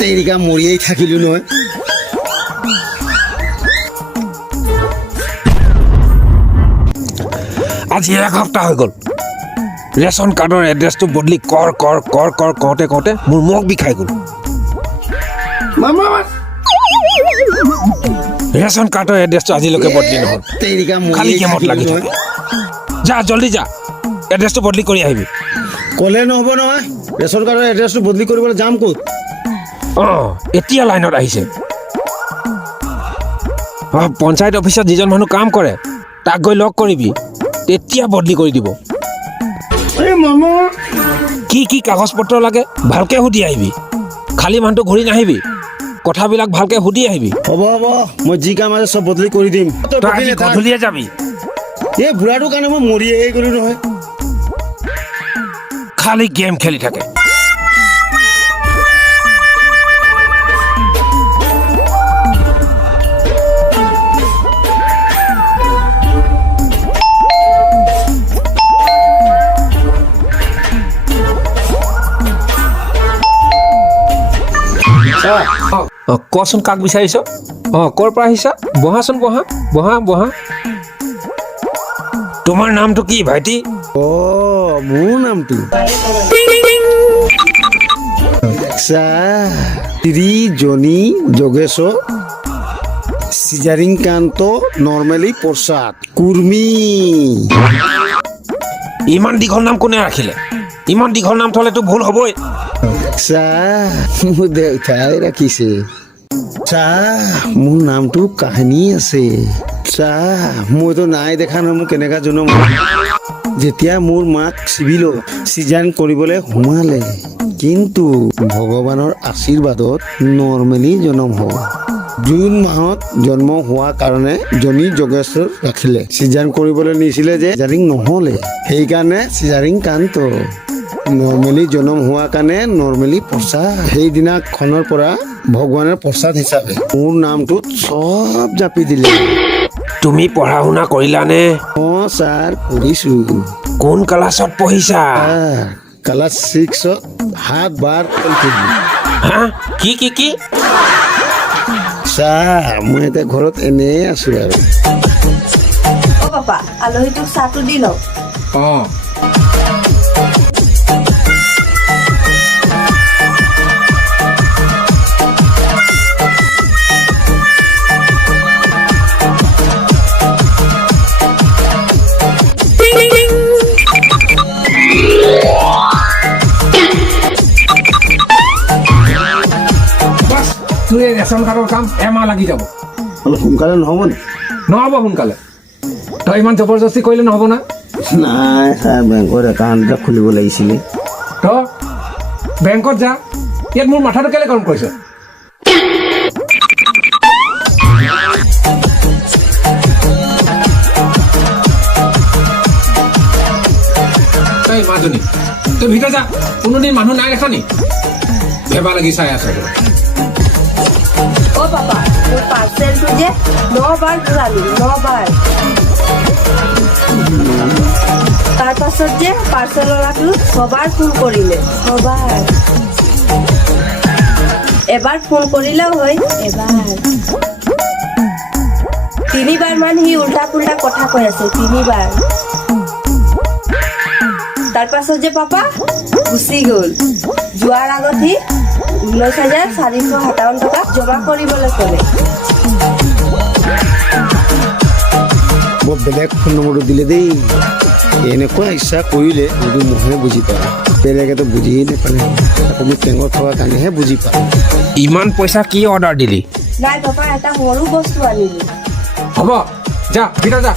তেৰিকা মৰিয়েই থাকিলো নহয়। আজি এক সপ্তাহ হৈ গ'ল ৰেচন কাৰ্ডৰ এড্ৰেছটো বদলি কৰোঁতে মোৰ মুখ বিষাই গ'ল। ৰেচন কাৰ্ডৰ এড্ৰেছটো আজিলৈকে বদলি নহ'ল, তেৰিকা খালি মৰিয়েই গেমত লাগি থাকিলো থাকে। নহয়। যা জল্দি যা, এড্ৰেছটো বদলি কৰি আহিবি। ক'লে নহ'ব নহয়, ৰেচন কাৰ্ডৰ এড্ৰেছটো বদলি কৰিবলৈ যাম ক'ত? অঁ এতিয়া লাইনত আহিছে। পঞ্চায়ত অফিচত যিজন মানুহ কাম কৰে তাক গৈ লগ কৰিবি, তেতিয়া বদলি কৰি দিব। কি কি কাগজ পত্ৰ লাগে ভালকে সুধি আহিবি, খালী মানুহটো ঘূৰি নাহিবি, কথাবিলাক ভালকে সুধি আহিবি। হ'ব মই যি কাম আছে চব বদলি কৰি দিম। তই আজি গধূলিয়ে যাবি। এই বুঢ়াটোৰ কাৰণে মই মৰিয়েই গ'লো নহয়। খালি গেম খেলি থাকে। কচোন কাক বিচাৰিছ? ক'ৰ পৰা আহিছা? বহাচোন বহা। তোমাৰ নামটো কি ভাইটি? মোৰ নামটো জনী যোগেশ্বৰ চিজাৰিং কান্ত নৰ্মেলি প্ৰসাদ কুৰ্মী। ইমান দীঘল নাম কোনে ৰাখিলে? ইমান দীঘল নাম থলেতো ভুল হ'বই। মোৰ দেউতাই ৰাখিছে। মোৰ নামটো কাহিনী আছে। মইতো নাই দেখা নহয় মোক কেনেকা জনম। যেতিয়া মোৰ মাক চিভিলত চিজাৰিং কৰিবলৈ সোমালে, কিন্তু ভগৱানৰ আশীৰ্বাদত নৰ্মেলি জন্ম হ'ল। জুন মাহত জন্ম হোৱাৰ কাৰণে জনী যোগেশ্বৰ ৰাখিলে। চিজাৰিং কৰিবলৈ নিছিলে যে চিজাৰিং নহ'লে, সেইকাৰণে চিজাৰিং কান্ত। নৰ্মেলি জন্ম হোৱাৰ কাৰণে নৰ্মেলি প্ৰসাদ। সেইদিনাখনৰ পৰা ভগৱানৰ প্ৰসাদ হিচাপে মোৰ নামটোত চব জাপি দিলে। তুমি পঢ়া শুনা কৰিলানে? ছাৰ কৰিছো। কোন ক্লাছত পঢ়িছা? ক্লাছ 6ত 7 বাৰ হা কি মই এতিয়া ঘৰত এনেই আছো আৰু। পাপা আলহীটোক চাহটো দি লওঁ। তোৰ এই ৰেচন কাৰ্ডৰ কাম এমাহ লাগি যাব। অলপ সোনকালে নহ'ব নি? নহ'ব সোনকালে। তই ইমান জবৰদস্তি কৰিলে নহ'ব না। নাই ছাৰ, বেংকৰ একাউণ্ট এটা খুলিব লাগিছিলে। তই বেংকত যা। ইয়াত মোৰ মাথাটো কেলে গৰম কৰিছ? তই মাজনী তই ভিতৰত যা। কোনোদিন মানুহ নাই দেখা নি? ভেবা লাগি চাই আছে। পাপা মোৰ পাৰ্চেলটো যে 9 বাৰ ঘূৰালো, 9 বাৰ। তাৰ পাছত যে পাৰ্চেলৱালাটো 6 বাৰ ফোন কৰিলে, 6 বাৰ। এবাৰ ফোন কৰিলেও হয়, এবাৰ 3 বাৰ মান সি উল্টা পুল্টা কথা কৈ আছে, 3 বাৰ। তাৰ পাছত যে পাপা গুচি গ'ল। যোৱাৰ আগত সি 19,457 টকা জমা কৰিবলৈ ক'লে। মই বেলেগ ফোন নম্বৰটো দিলে দেই। এনেকুৱা ইচ্ছা কৰিলে যদি মইহে বুজি পাওঁ, বেলেগেতো বুজিয়েই নাপালে। আকৌ মোক টেঙৰ থকাৰ কাৰণেহে বুজি পাওঁ। ইমান পইচা কি অৰ্ডাৰ দিলি? নাই পাপা, এটা সৰু বস্তু আনিলো। হ'ব যা, ভিতৰত যা।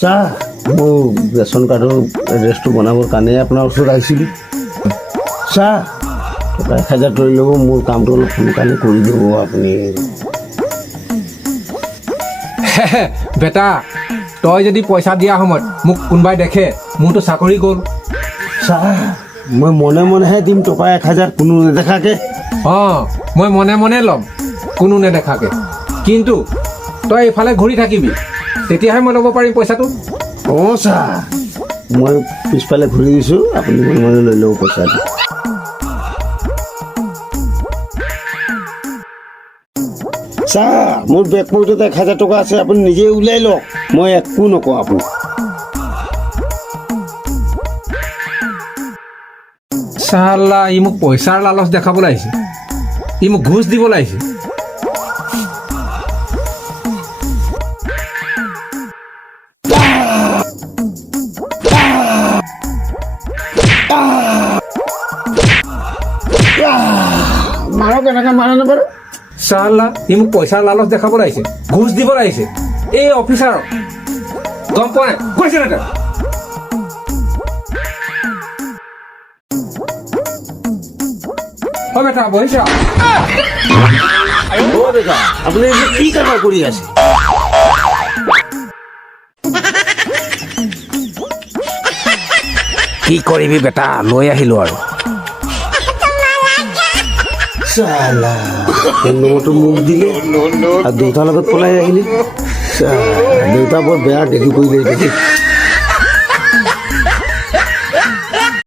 ছাৰ মোৰ ৰেচন কাৰ্ডৰ এড্ৰেছটো বনাবৰ কাৰণে আপোনাৰ ওচৰত আহিছিলোঁ ছাৰ টকা 1000 ধৰিলেও মোৰ কামটো অলপ সোনকালে কৰি দিব আপুনি বেটা তই যদি পইচা দিয়া সময়ত মোক কোনোবাই দেখে মোৰতো চাকৰি গ'ল ছাৰ মই মনে মনেহে দিম টকা 1000 কোনো নেদেখাকে অঁ মই মনে মনে ল'ম কোনো নেদেখাকে কিন্তু তই এইফালে ঘূৰি থাকিবি তেতিয়াহে মই ল'ব পাৰিম পইচাটো অঁ ছাৰ মই পিছফালে ঘূৰি দিছোঁ আপুনি মনে মনে লৈ ল'ব পইচাটো ছাৰ মোৰ বেগ পকেটত 1000 টকা আছে আপুনি নিজে উলিয়াই লওক মই একো নকওঁ আপুনি চালা ই মোক পইচাৰ লালচ দেখাবলৈ আহিছে ই মোক ঘোচ দিবলৈ আহিছে মাৰক এনেকৈ মাৰা নাপাৰে চালা ই মোক পইচাৰ লালচ দেখাবলৈ আহিছে ঘোচ দিবলৈ আহিছে এই অফিচাৰক গম পোৱা নাই কৈছে না তই বেটা বহিছা আপুনি এইবোৰ কি কাৰবাৰ কৰি আছে কি কৰিবি বেটা লৈ আহিলো আৰু চালা নম্বৰটো মোক দিলে আৰু দেউতাৰ লগত পলাই আহিলি দেউতা বৰ বেয়া দেখি কৰিলে